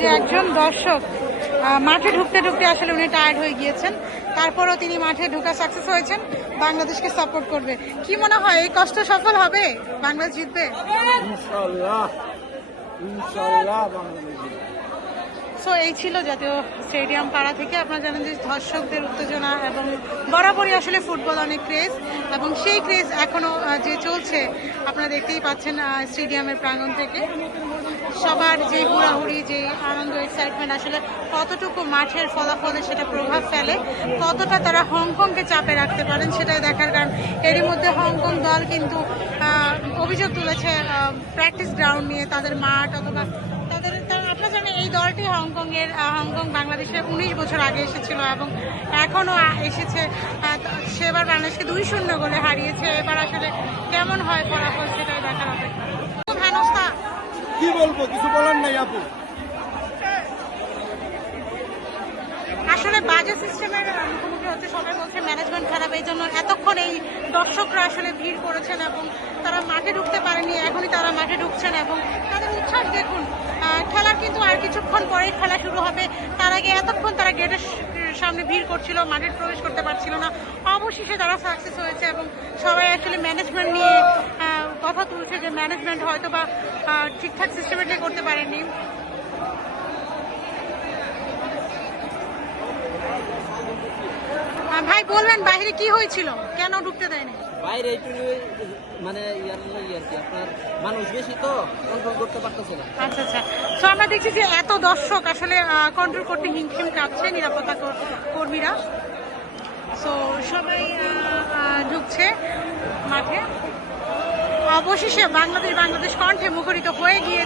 যে একজন দর্শক মাঠে ঢুকতে ঢুকতে আসলে উনি টায়ার্ড হয়ে গিয়েছেন। তারপরও তিনি মাঠে ঢুকা সাকসেস হয়েছেন, বাংলাদেশকে সাপোর্ট করবে। কি মনে হয়, এই কষ্ট সফল হবে? বাংলাদেশ জিতবে? ইনশাল্লাহ বাংলাদেশ সো এই ছিল জাতীয় স্টেডিয়াম পাড়া থেকে। আপনারা জানেন যে দর্শকদের উত্তেজনা এবং বরাবরই আসলে ফুটবল অনেক ক্রেজ এবং সেই ক্রেজ এখনও যে চলছে, আপনারা দেখতেই পাচ্ছেন স্টেডিয়ামের প্রাঙ্গণ থেকে। সবার যে হুড়াহুড়ি, যে আনন্দ এক্সাইটমেন্ট আসলে কতটুকু মাঠের ফলাফলে সেটা প্রভাব ফেলে, কতটা তারা হংকংকে চাপে রাখতে পারেন সেটাই দেখার কারণ। এরই মধ্যে হংকং দল কিন্তু অভিযোগ তুলেছে প্র্যাকটিস গ্রাউন্ড নিয়ে তাদের মাঠ অথবা জানেন এই দলটি হংকং এর হংকং বাংলাদেশে উনিশ বছর আগে এসেছিল এবং এখনও আ- এসেছে সেবার বাংলাদেশকে দুই শূন্য গোলে হারিয়েছে। এবার আসলে কেমন হয় ফলাফল সেটাই দেখার অপেক্ষা। হেনস্থা। কি বলব কিছু বলার নাই আপু। আসলে বাজে সিস্টেমের মুখোমুখি হচ্ছে সবাই বলছে ম্যানেজমেন্ট খারাপ এই জন্য এতক্ষণ এই দর্শকরা আসলে ভিড় করেছেন এবং তারা মাঠে ঢুকতে পারেনি এখনই তারা মাঠে ঢুকছেন এবং তাদের উচ্ছ্বাস দেখুন কিন্তু আর কিছুক্ষণ পরেই খেলা শুরু হবে। তার আগে এতক্ষণ তারা গেটের সামনে ভিড় করছিল, মাঠে প্রবেশ করতে পারছিল না। অবশেষে তারা সাকসেস হয়েছে এবং সবাই অ্যাকচুয়ালি ম্যানেজমেন্ট নিয়ে কথা তুলছে যে ম্যানেজমেন্ট হয়তো বা ঠিকঠাক সিস্টেমেটিক করতে পারেনি। ভাই বলবেন বাইরে কি হয়েছিল? কেন ঢুকতে দেয়নি? বাইরে একটু মানে আপনার মানুষ বেশি তো কন্ট্রোল করতে পারতেছে না। আচ্ছা আচ্ছা। তো আমরা দেখছি যে এত দর্শক আসলে কন্ট্রোল করতে হিমশিম কাঁপছে নিরাপত্তা কর্মীরা। সো সবাই ঢুকছে মাঠে। অবশেষে বাংলাদেশ বাংলাদেশ কণ্ঠে মুখরিত হয়ে জাতীয়